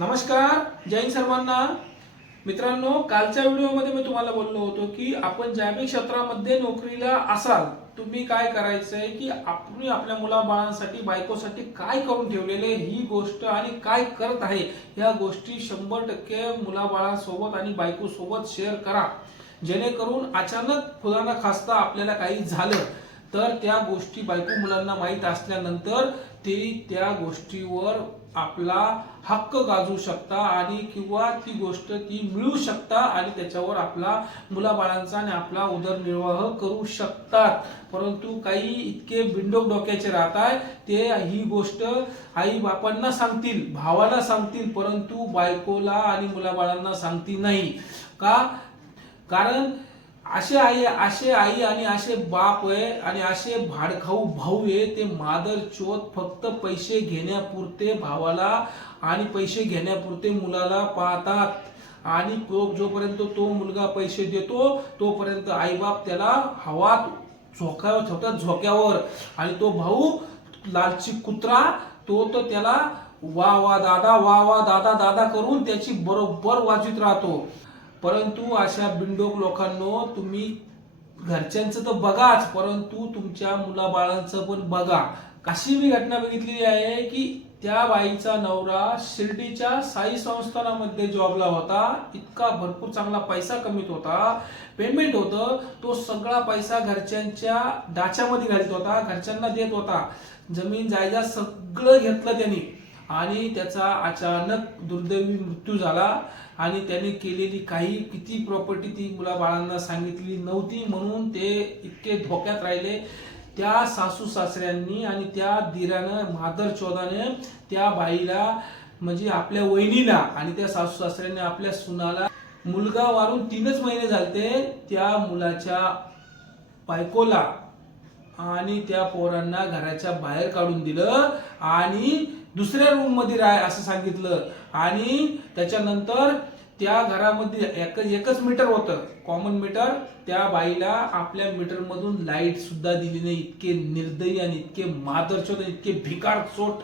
नमस्कार जैन सर्वांना. मित्रांनो कालच्या व्हिडिओमध्ये मी तुम्हाला बोललो होतो की आपण ज्याबी क्षेत्रामध्ये नोकरीला असाल तुम्ही काय करायचंय की आपण आपल्या मुलाबाळांसाठी बायकोसाठी काय करून ठेवलेले ही गोष्ट आणि काय करत आहे या गोष्टी शंभर टक्के मुलाबाळांसोबत आणि बायकोसोबत शेअर करा. जेणेकरून अचानक फुलांना खासता आपल्याला काही झालं. तर त्या गोष्टी बायको मुलांना माहीत असल्यानंतर ते त्या गोष्टीवर आपला हक्क गाजवू शकता आणि किंवा ती गोष्ट ती मिळू शकता आणि त्याच्यावर आपला मुलाबाळांचा आणि आपला उदरनिर्वाह करू शकतात. परंतु काही इतके बिंडोक डोक्याचे राहतात ते ही गोष्ट आई बापांना सांगतील भावाला सांगतील परंतु बायकोला आणि मुलाबाळांना सांगतील नाही. का? कारण असे आई असे आई आणि असे बाप आहे आणि असे भाडखाऊ भाऊ आहे ते मादर चोत फक्त पैसे घेण्यापुरते भावाला आणि पैसे घेण्यापुरते मुलाला पाहतात. आणि तो जोपर्यंत तो मुलगा पैसे देतो तोपर्यंत आईबाप त्याला हवा झोक्यावर ठेवतात झोक्यावर. आणि तो भाऊ लालची कुत्रा तो तर त्याला वा वा दादा वा वा दादा दादा करून त्याची बरोबर वाजवीत राहतो. परंतु अशा बिंडोक लोकांनो तुम्ही घरच्यांचं तर बघाच परंतु तुमच्या मुलाबाळांचं पण बघा. कशी मी घटना बघितलेली आहे की त्या बाईचा नवरा शिर्डीच्या साई संस्थानामध्ये जॉबला होता इतका भरपूर चांगला पैसा कमीत होता. पेमेंट होतं तो सगळा पैसा घरच्यांच्या डाच्यामध्ये घालत होता घरच्यांना देत होता. जमीन जायदाद सगळं घेतलं त्यांनी. आणि त्याचा अचानक दुर्दैवी मृत्यू झाला आणि त्याने केलेली काही किती प्रॉपर्टी ती मुलाबाळांना सांगितली नव्हती म्हणून ते इतके धोक्यात राहिले. त्या सासू सासऱ्यांनी आणि त्या दिरानं मादर चौदाने त्या बाईला म्हणजे आपल्या वहिनीला आणि त्या सासू सासऱ्यांनी आपल्या सुनाला मुलगा वारून तीनच महिने झालते. त्या मुलाच्या बायकोला आणि त्या पोरांना घराच्या बाहेर काढून दिलं आणि दुसऱ्या रूममध्ये राह असं सांगितलं. आणि त्याच्यानंतर त्या घरामध्ये एक एकच मीटर होतं. कॉमन मीटर त्या बाईला आपल्या मीटरमधून लाइट सुद्धा दिली नाही. इतके निर्दयी आणि इतके मादरचोद इतके भिकार चोट.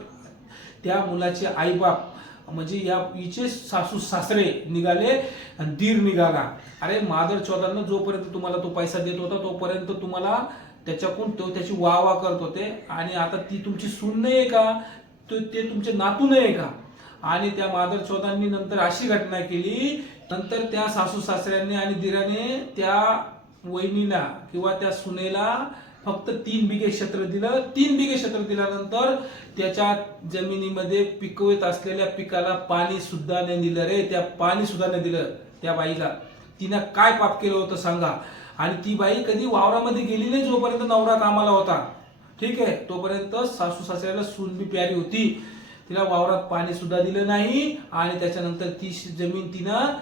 त्या मुलाचे आईबाप म्हणजे या हिचे सासू सासरे निघाले आणि दीर निघाला. अरे मादर चौदांना जोपर्यंत तुम्हाला तो पैसा देत होता तोपर्यंत तुम्हाला त्याच्याकडून तो त्याची वा वा करत होते. आणि आता ती तुमची सून नाही आहे का? तो ते तुमचे नातू नाही आहे का? आणि त्या मादर चौदांनी नंतर अशी घटना केली. नंतर त्या सासू सासऱ्यांनी आणि दिराने त्या वहिनीला किंवा त्या सुनेला फक्त तीन बिघे क्षेत्र दिलं. तीन बिघे क्षेत्र दिल्यानंतर त्याच्या जमिनीमध्ये पिकवत असलेल्या पिकाला पाणी सुद्धा नाही दिलं रे. त्या पाणी सुद्धा नाही दिलं त्या बाईला. तिनं काय पाप केलं होतं सांगा. आणि ती बाई कधी वावरामध्ये गेली नाही जोपर्यंत नवरा कामाला होता. ठीक आहे? तोपर्यंत सासू सासऱ्याला सून बी प्यारी होती. तिला वावरात पाणी सुद्धा दिलं नाही आणि त्याच्यानंतर ती जमीन तिनं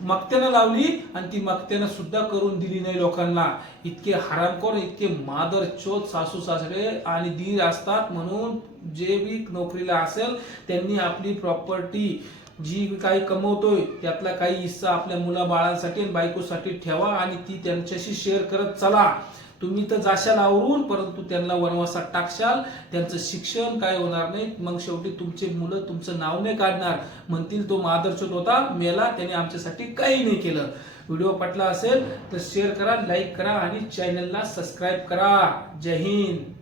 मक्त्यानं लावली आणि ती मक्त्यानं सुद्धा करून दिली नाही लोकांना. इतके हरामखोर इतके मादर चोत सासू सासरे आणि दीर असतात म्हणून जे बी नोकरीला असेल त्यांनी आपली प्रॉपर्टी जी काही कमवतोय त्यातला काही हिस्सा आपल्या मुला बाळांसाठी आणि बायकोसाठी ठेवा आणि ती त्यांच्याशी शेअर करत चला. तुम्ही तर जाशाल आवरून परंतु त्यांना वनवासात टाकशाल. त्यांचं शिक्षण काय होणार नाही. मग शेवटी तुमचे मुलं तुमचं नाव नाही काढणार. म्हणतील तो मादरचोत होता. मेला त्याने आमच्यासाठी काही नाही केलं. व्हिडिओ पटला असेल तर शेअर करा लाईक करा आणि चॅनलला सबस्क्राईब करा. जय हिंद.